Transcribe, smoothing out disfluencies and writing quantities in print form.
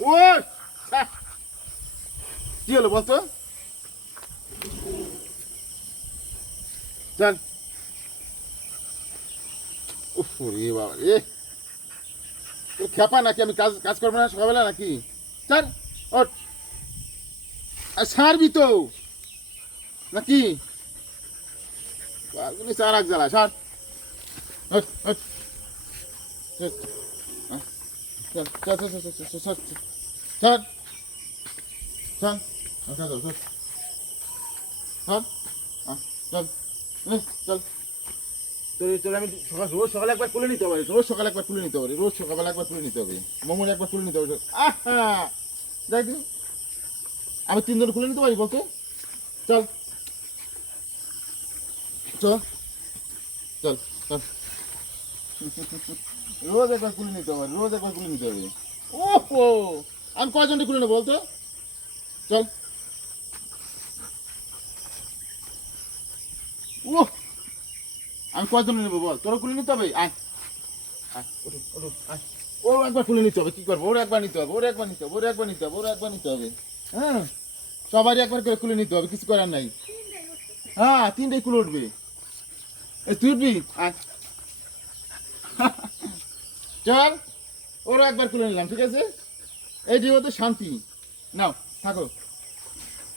ও কি হলো বলতো? চল। উফ রে বাবা রে, তোর খেপা নাকি? আমি কাজ কাজ করবো না সকালবেলা নাকি? চল ওঠ, আর সারবি তো নাকি? চার এক জ্বালা সার। ওঠ, ওঠ, চল, চল, চল, চল, চল, চল, চল, চল, চল, চল, চল, চল, চল, চল, চল, চল। তোর আমি রোজ সকালে একবার তুলে নিতে পারি, রোজ সকালে একবার তুলে নিতে পারি, রোজ সকালে একবার তুলে নিতে হবে, মোমোর একবার তুলে নিতে হবে। আহা দেখ দিন, আমি 3 জন খুলে নিতে পারি বলতে? চল চল চল চল। রোজ একবার খুলে নিতে হবে, রোজ একবার খুলে নিতে হবে। ওহো, আমি কয়জনটা খুলে নেবো বলতো? চল। ও আমি কয়জন নেবো বল? তোরা খুলে নিতে হবে। আয় আয়, ওঠো ওঠো, আয়। ও একবার খুলে নিতে হবে, কি করবো? ওর একবার নিতে হবে, ওর একবার নিতে হবে, ওর একবার নিতে হবে, ওর একবার নিতে হবে। হ্যাঁ, সবারই একবার করে খুলে নিতে হবে, কিছু করার নাই। হ্যাঁ, 3টাই খুলে উঠবে। তুই উঠবি? আয়। চল, ওরও একবার খুলে নিলাম, ঠিক আছে? এই যে তো শান্তি। নাও থাকো।